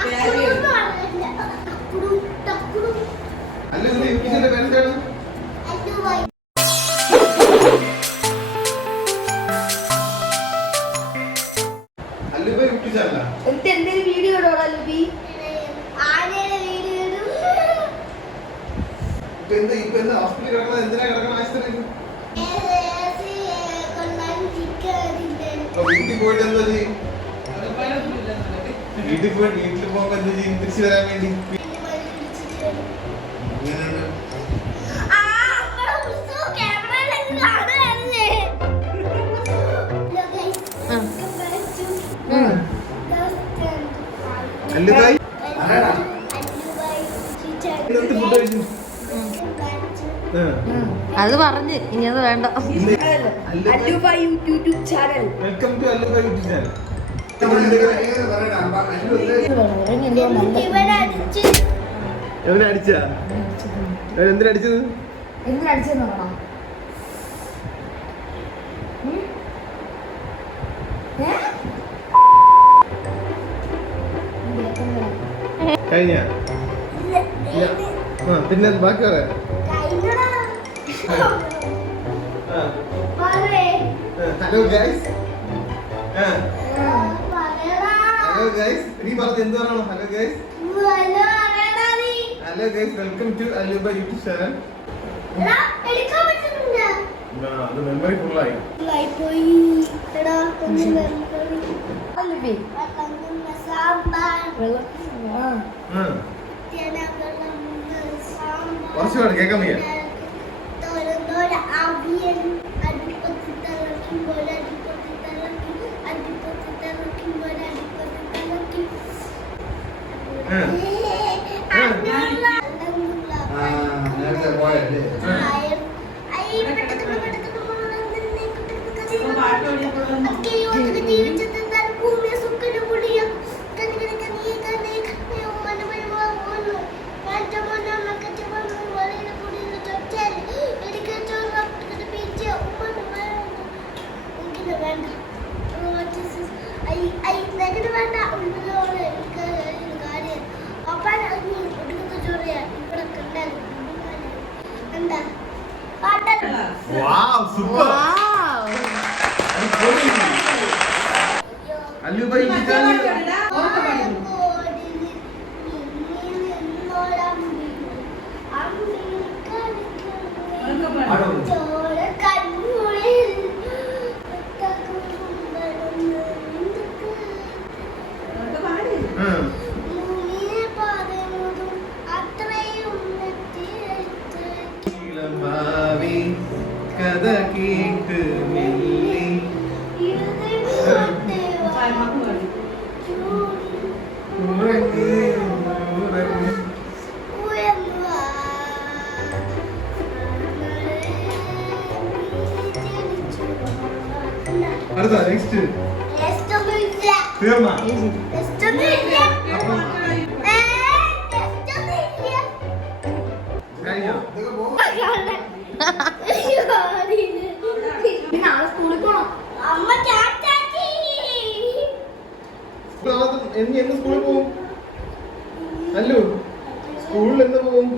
Video വീട്ടിൽ പോകുമ്പോ എന്താ ചെയ്യും? തിരിച്ചു വരാൻ വേണ്ടി അത് പറഞ്ഞ് ഇനി അത് വേണ്ട. YouTube channel. Welcome to Allubhai YouTube channel. എവനടിച്ചാ? എന്തിനടിച്ചത്? എന്തിനടിച്ചെന്ന് പറയണോ? കഴിഞ്ഞ പിന്നെ ബാക്കി പറയാം. Hello guys. Hello guys. നീ പറഞ്ഞത് എന്ത് പറയണോ? Hello guys. Hello guys, welcome to Allubhai YouTube channel. അത് മെമ്മറി ഫുള്ളായി. കുറച്ചുപാട് കേൾക്കാൻ വയ്യ. Wow, super! അല്ലുബായ് ചാനൽ. കഥ കേട്ട് മെല്ലി അടുത്ത നെക്സ്റ്റ് തീർന്ന കഴിഞ്ഞോ? എന്ന് സ്കൂളിൽ പോവും? അല്ലു സ്കൂളിൽ എന്ന് പോവും?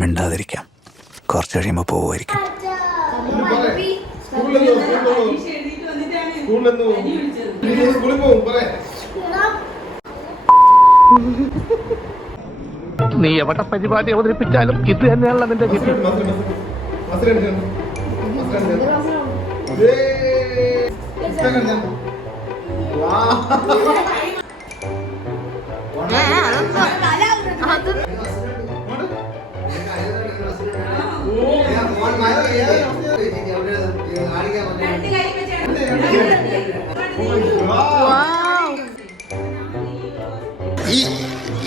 മിണ്ടാതിരിക്കാം, കുറച്ച് കഴിയുമ്പോ പോവുമായിരിക്കും. സ്കൂളിൽ പോവും പറ. നീ എവിടെ പരിപാടി അവതരിപ്പിച്ചാലും ഇത് തന്നെയാണല്ലോ നിന്റെ വിധി.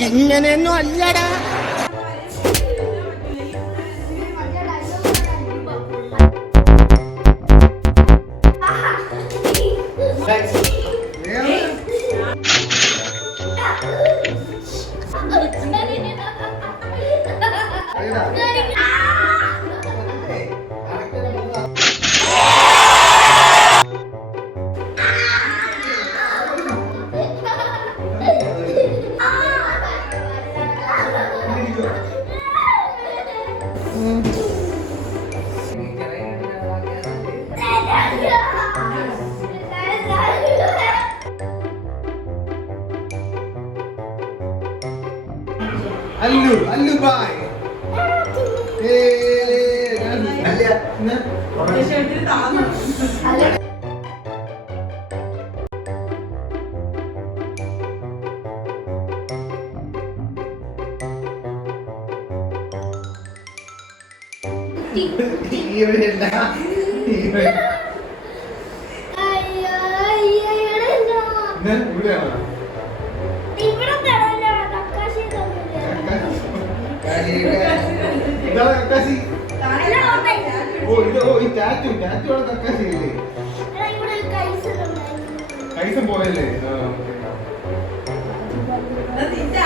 ഇങ്ങനെയൊന്നും അല്ലടാ. അല്ലു അല്ലു ബായ് അല്ല എന്നാ അല്ല ഈവനില്ല അയ്യോ അയ്യോ ഇവിടെയാണോ ഇവിടെ തടവല്ല കക്കാശി തന്നില്ല ഇതാണ് കക്കാശി ഓ ഇത് ഓ ഈ ടാറ്റു ആണ് കക്കാശി അല്ലേ ഇവിടെ കൈസ് ഉണ്ടായിരുന്നു കൈസം പോയല്ലേ നിന്റെ